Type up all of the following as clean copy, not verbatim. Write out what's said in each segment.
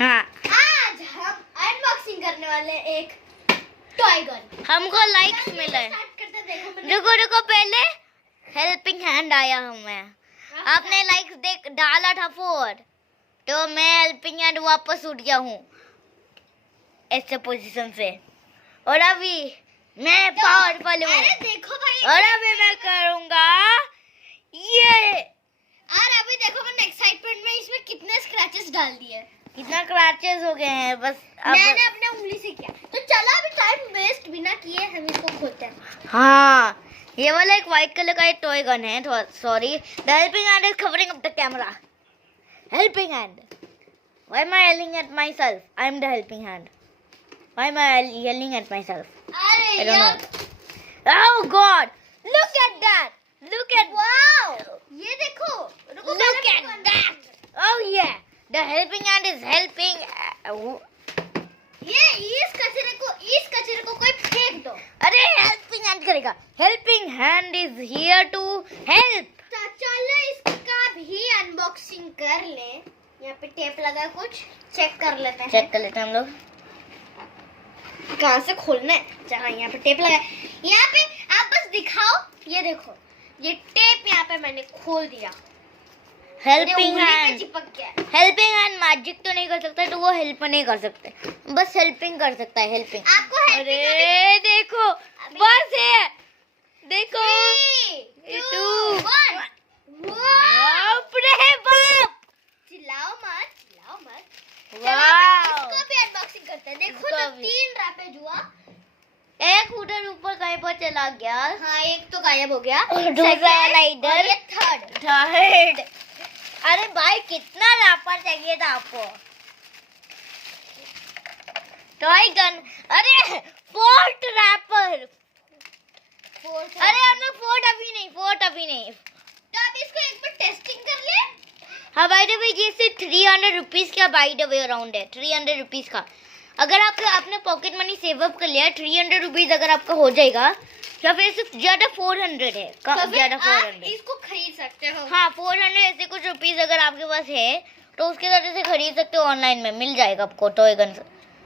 हाँ, आज हम अनबॉक्सिंग करने वाले हैं एक टॉय गन। हमको लाइक्स मिले। रुको रुको, पहले हेल्पिंग हैंड आया हमें। आपने लाइक्स देख डाला था 4, तो मैं हेल्पिंग हैंड वापस उठ गया हूँ ऐसे पोजीशन से, और अभी मैं पावरफुल हूँ। अरे देखो भाई, और अभी मैं करूँगा ये। और अभी देखो मैंने एक्साइटमेंट में इसमें कितने स्क्रैचेस डाल दिए। कितना क्रैचेस हो गए हैं बस। अब मैंने अपने उंगली से किया। तो चलो अभी टाइम वेस्ट बिना किए हम इसको खोलते हैं। हाँ, ये वाला एक व्हाइट कलर का एक टॉय गन है। Sorry, the helping hand is covering up the camera. Helping hand, why am I yelling at myself? I am the helping hand. Why am I yelling at myself? अरे I don't know. Oh God! Look at that! Look at wow, ये देखो। रुको, Look at that! Oh yeah! The helping hand is helping. ये इस कचरे को कोई फेंक दो। अरे हेल्पिंग हैंड करेगा। Helping hand is here to help. तो चलो इसका भी अनबॉक्सिंग कर ले। यहाँ पे टेप लगा है, कुछ चेक कर लेते हैं। चेक कर लेते हैं हम लोग। कहाँ से खोलना है? जहाँ यहाँ पे टेप लगा है, यहाँ पे आप बस दिखाओ। ये देखो, ये टेप यहाँ पे मैंने खोल दिया। हेल्पिंग उंगली पे हैंड, चिपक गया। हेल्पिंग हैंड मैजिक तो नहीं कर सकता, तो वो हेल्प नहीं कर सकते, बस हेल्पिंग कर सकता है। हेल्पिंग। आपको अरे देखो, बस है, देखो। 3, 2, 1। बाप रे बाप! चिल्लाओ मत। वाओ! इसको भी अनबॉक्सिंग करते हैं। देखो इसको तो भी। 3 रैपेज हुआ। एक उधर ऊपर कहीं पर चला गया। हाँ, एक तो गायब हो गया। और दूसरा Second, वाला इधर। और ये थर्ड। थर्ड। अरे भाई, कितना रैपर चाहिए था आपको? Toy gun. अरे 4th रैपर। अरे हम लोग 4th अभी नहीं। तो अब इसको एक बार टेस्टिंग कर ले। हाँ, बाय द वे ये सिर्फ 300 रुपीज का बाय द वे अराउंड है। 300 रुपीज का। अगर आप आपने पॉकेट मनी सेव अप कर लिया, 300 रुपीज अगर आपका हो जाएगा, या फिर सिर्फ ज्यादा 400 है। तो फिर ज्यादा आप 400। इसको खरीद सकते हो। हाँ, 400 ऐसे कुछ रुपीस अगर आपके पास है, तो उसके वजह से खरीद सकते हो। ऑनलाइन में मिल जाएगा आपको टॉय गन,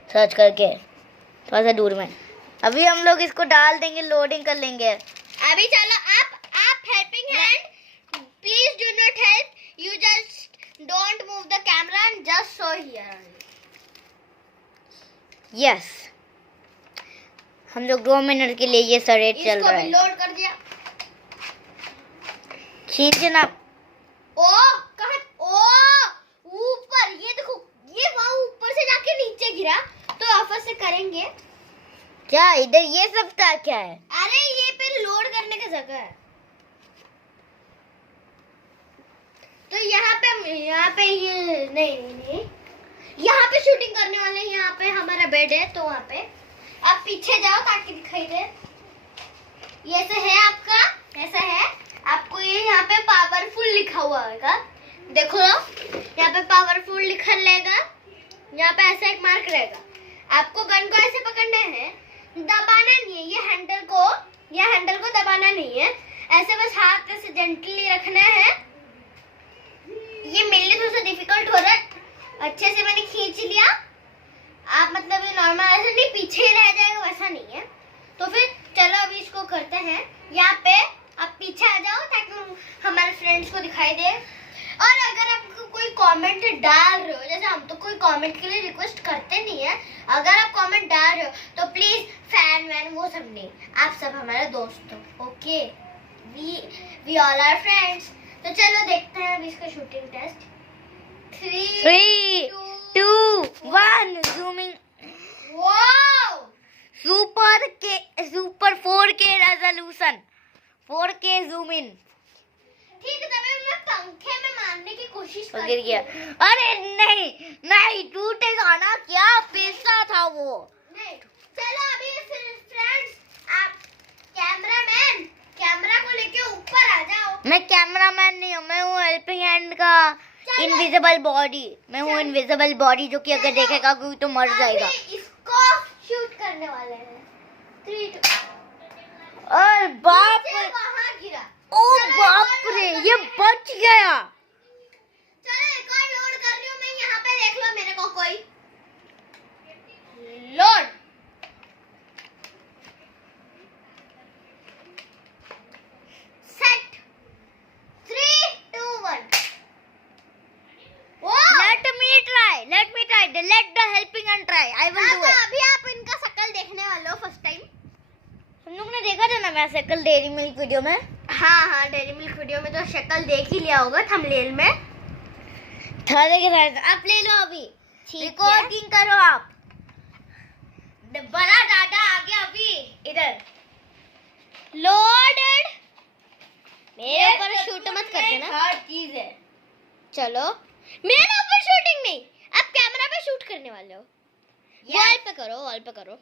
सर्च करके थोड़ा सा दूर में। अभी हम लोग इसको डाल देंगे, लोडिंग कर लेंगे। अभी चलो, आप helping hand, please do not help. You just don't move the camera and just show here. Yes, हम लोग 2 मिनट के लिए ये सरेट चल इसको रहा भी है। लोड कर दिया। खींचना। ओ कहाँ? ओ ऊपर, ये देखो, ये वहाँ ऊपर से जाके नीचे गिरा। तो वापस से करेंगे। क्या इधर ये सब था? क्या है? अरे ये पे लोड करने का जगह है। तो यहाँ पे ये नहीं, यहाँ पे शूटिंग करने वाले हैं। यहाँ पे हमारा बेड है, तो वहाँ पे आप पीछे जाओ ताकि दिखाई दे। ये ऐसा है आपका, ऐसा है आपको। ये यहाँ पे पावरफुल लिखा हुआ होगा, देखो यहाँ पे पावरफुल लिखा रहेगा। यहाँ पे ऐसा एक मार्क रहेगा। आपको गन को ऐसे पकड़ना है, दबाना नहीं है। ये हैंडल को दबाना नहीं है, ऐसे बस हाथ ऐसे जेंटली रखना है। ये मेरे लिए थोड़ा सा डिफिकल्ट हो रहा है। अच्छे से मैंने खींच लिया। आप मतलब ये नॉर्मल ऐसे नहीं पीछे ही रह जाएगा, वैसा नहीं है। तो फिर चलो अभी इसको करते हैं। यहाँ पे आप पीछे आ जाओ ताकि हमारे फ्रेंड्स को दिखाई दे। और अगर आपको कोई कमेंट डाल रहे हो, जैसे हम तो कोई कमेंट के लिए रिक्वेस्ट करते नहीं है, अगर आप कमेंट डाल रहे हो तो प्लीज फैन वैन वो सब नहीं, आप सब हमारे दोस्त हो। Okay, we all are friends. तो चलो देखते हैं अभी इसका shooting test. 3, 2, 1 zooming. Wow, super 4K resolution, 4K zoom in. ठीक है, तभी मैं पंखे में मारने की कोशिश कर गिर गया। अरे नहीं टूटेगा ना, क्या पैसा था वो। नहीं, चलो अभी फ्रेंड्स, आप कैमरा को लेके ऊपर आ जाओ। मैं कैमरामैन नहीं हूँ, मैं हूँ हेल्पिंग हैंड का इनविजिबल बॉडी। मैं हूँ इनविजिबल बॉडी, जो कि अगर देखेगा कोई तो मर जाएगा। अभी इसको शूट करने वाले हैं। 3, 2। और बाप नीचे वहाँ गिरा। ओ चलो, बाप रे, ये बच गया। चलो एक और लोड कर रही हूँ मैं। यहाँ पे देख लो मेरे को कोई load set 3 2 1 let me try let the helping hand try I will do it अभी आप इनका शक्ल देखने वाले हो फर्स्ट टाइम। तुम लोग ने देखा था ना मैं शक्ल डेयरी मिल्क वीडियो में। हाँ डेयरी मिल्क वीडियो में तो शक्ल देख ही लिया होगा थंबनेल में। थाले के साथ आप ले लो अभी रिकॉर्डिंग करो आप। बड़ा दादा आ गया अभी इधर लोडेड। मेरे ऊपर शूट मत कर देना। हर चीज है। चलो मेरे ऊपर शूटिंग नहीं, आप कैमरा पे शूट करने वाले हो। वॉल पे करो